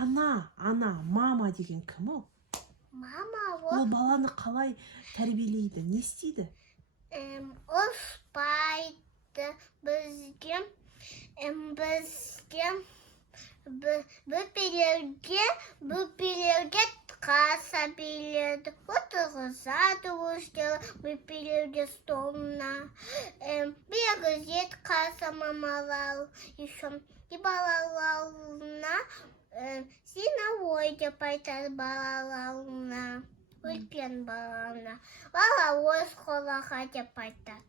ана, мама деген кім ол? Мама Ол баланы қалай тәрбиелейді, не істейді? Ол спайды бізге бөпелерге қаса береді, отырғызады өздері бөпелерге столына. Берізет қаса мамалар, и балаларына сені ой деп айтады балаларына, үлкен балаларына. Бала өз қолаға деп айтады.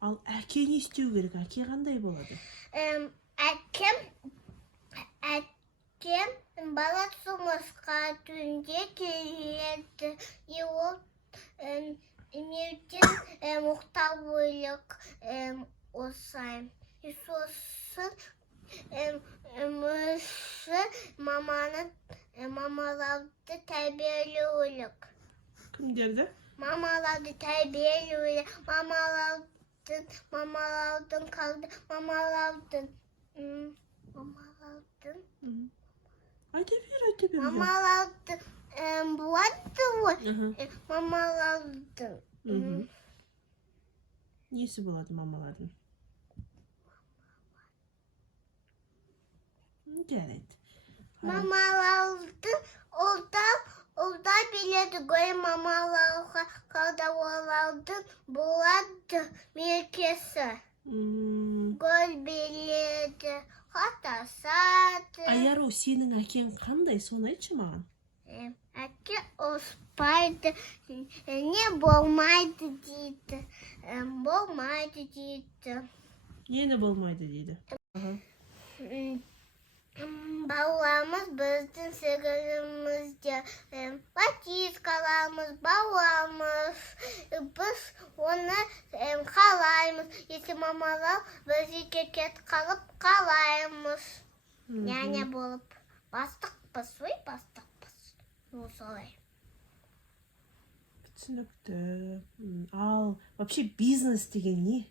Ал әке не істеу керек? Әке қандай болады? Әкем бала жұмысқа түнде келеді. И ол неден мұқтаждық осылай. И сосын мамаларды тәрбиелеулік. Кімдерді? Мамаларды тәрбиелеулік. Мамалардың Айта бер. Мамалардың болады ғой. Мамалардың. Несі болады мамалардың? Жарайды. Мамалардың олда біледі ғой мамаларға қалдауалардың болады мерекесі. Гөл біледі, қатасады. Аяру, сенің әкең қандай? Соны айтшы маған. Әке оспайды, не болмайды дейді. Болмайды дейді. Нені болмайды дейді? Баламыз біздің сіңірімізде батискаламыз, баламыз, біз оны қалаймыз. Есі мамалар бізге кекет қалып қалаймыз. Няня болып. Бастықпыз, бастықпыз. Солай. Түсінікті. Ал, вообще бизнес деген не?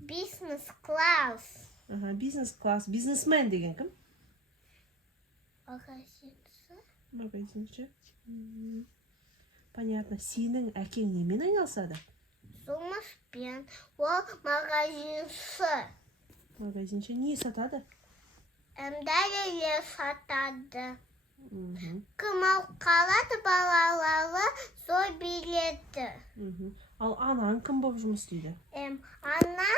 Бизнес-класс. Бизнес-класс. Бизнесмен деген кім? Магазинші. Понятно. Сенің әкең немен айналысады? Жұмыспен. Ол магазинші. Магазинші не сатады? Дәрілер сатады. Кім қалады балалары, сол биледі. Ал анаң кім болып жұмыс істейді? Ана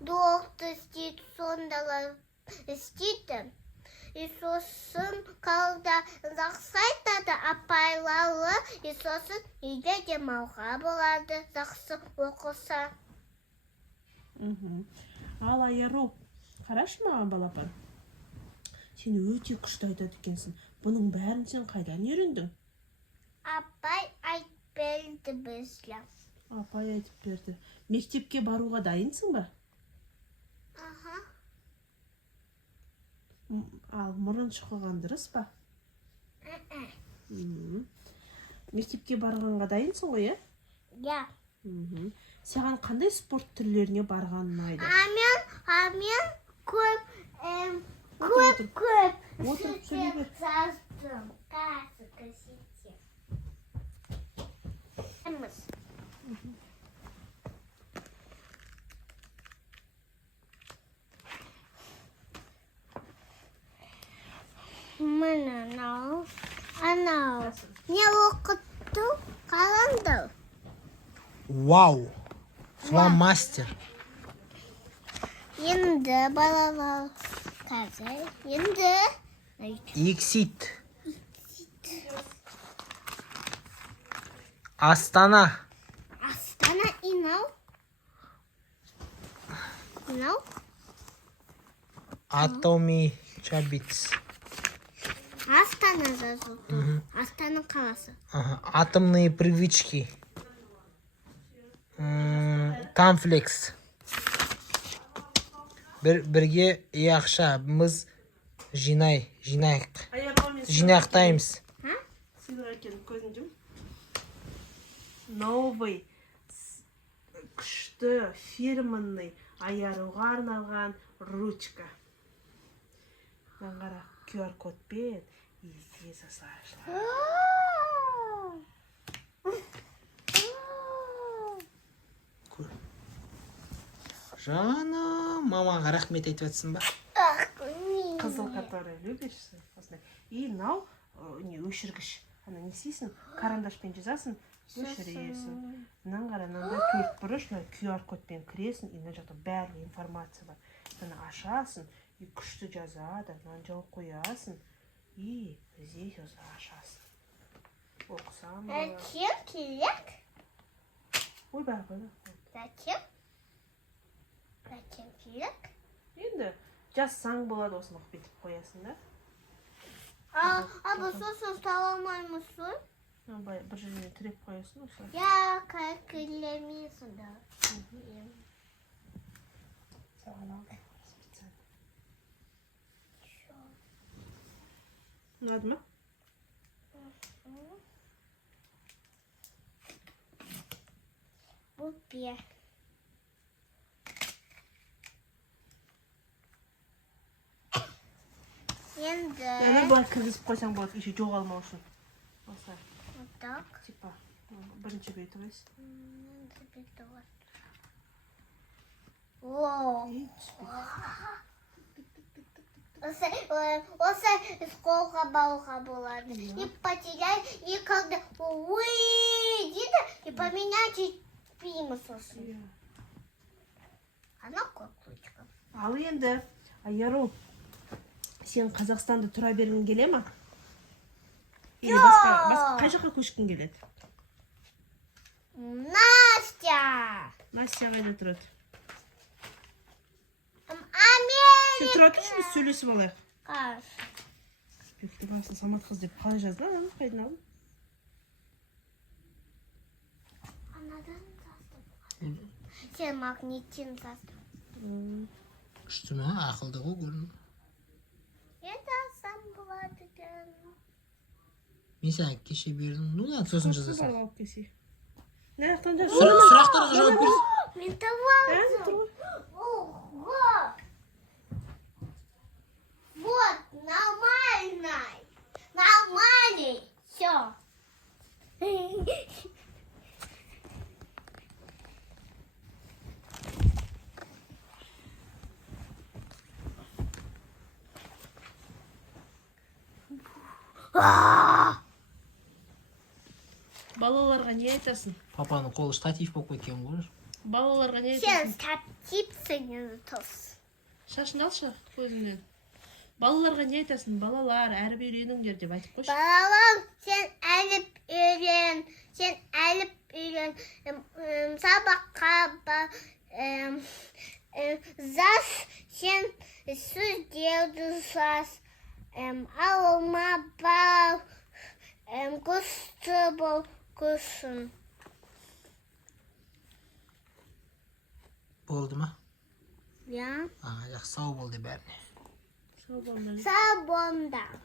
доқты істейді, сондалар істейді. И сосын қалда жақсы айтады апайлары, и сосын үйде демалға болады, жақсы оқыса. Ал Аяру, қарашы маған балапан. Сен өте күшті айтады екенсің. Бұның бәрін сен қайдан үйрендің? Апай айтып берді бізге. Апай айтып берді. Мектепке баруға дайынсың ба? Ал мұрын шұқыған дұрыс па? Мектепке барғанға дайынсың ғой, Я. Саған қандай спорт түрлеріне барған ұнайды? Мен көп Отырып сөйлей бер. жаздым. Анау. Не оқытты? Қаланды? Вау! Фломастер. Енді балалар қазір. Енді. Иксит. Астана. Астана инау. Атоми Чабиц. Астана жазылды. Астана қаласы. Атомные привычки. Камфлекс. Бірге ақшамыз жинақтаймыз. Новый, күшті, фирменный, Аяруға арналған ручка. Мына кара, QR код бет. И тез ашылат. Көр. Жаным, мамаға рахмет айтып жатсың ба? Қызыл, который любишь. Осындай. И мынау не өшіргіш. Ана не істейсің? Карандашпен жазасың, өшіресің. Мынаны қара, мынандай 4 бұрыш, мына QR кодпен кіресің, и мына жақта барлық информация бар. Мына ашасың, и күшті жазады, мынаны жауып қоясың, и здесь осы ашасың. Оқысам болады. Зачем керек? Ойбай, қойма. Зачем? Зачем керек? Енді жазсаң болады, осыны оқып бетіп қоясың да. Абы сосын ұстала алмаймысың? Бір жеріне тіреп қоясың осы. Я кәкілемейсің да. Саған алдым. Ұнады ма? Бұл бе. Енді... Яна былай кіргізіп қойсаң болады, еще жоғалмау үшін. Осылай. Так. Типа, бірінші беті қойсың. Енді беті бар. Ооо. Осы сколға бауға болады. И потеряй, и когда дейді, и поменять пимас осы. Ана котлучка. Ал енді, Яру, сен Қазақстанда тұра бергің келе ма? Или басқа қай жаққа көшкің келеді? Настя! Настя қайда тұрады? Америка! Сен тұра тұршы, біз сөйлесіп алайық. Қаш. Бекті басын Самат қыз деп қалай жазды, ана қайдан алдың? Анадан жаздым. Сен магниттен жаздым. Күшті ма? Ақылды ғой көрін. Енді алсам болады екен. Мен саған кеше бердім. Ну ладно, сосын жазасың. Бар алып келсей. Не жақтан жаз? Сұрақтарға жауап берсін. Мен табалдым. Вот. Вот, нормальный. Нормальный. Все. Балаларға не айтасың? Папаның қолы штатив болып кеткен ғой. Балаларға не Сен айтасың? тапсипсың тұс. Шашын алшы көзіңнен. Балаларға не айтасың? Балалар, әріп үйреніңдер деп айтып қойшы. Балалар, сен әліп үйрен. Сен әліп үйрен. Сабаққа зас, сен сөздерді жаз. Алма бал, күшті бол күшін. Болды ма? Я? Жақсы, сау бол де бәріне. Сау болыңдар. Сау болыңдар.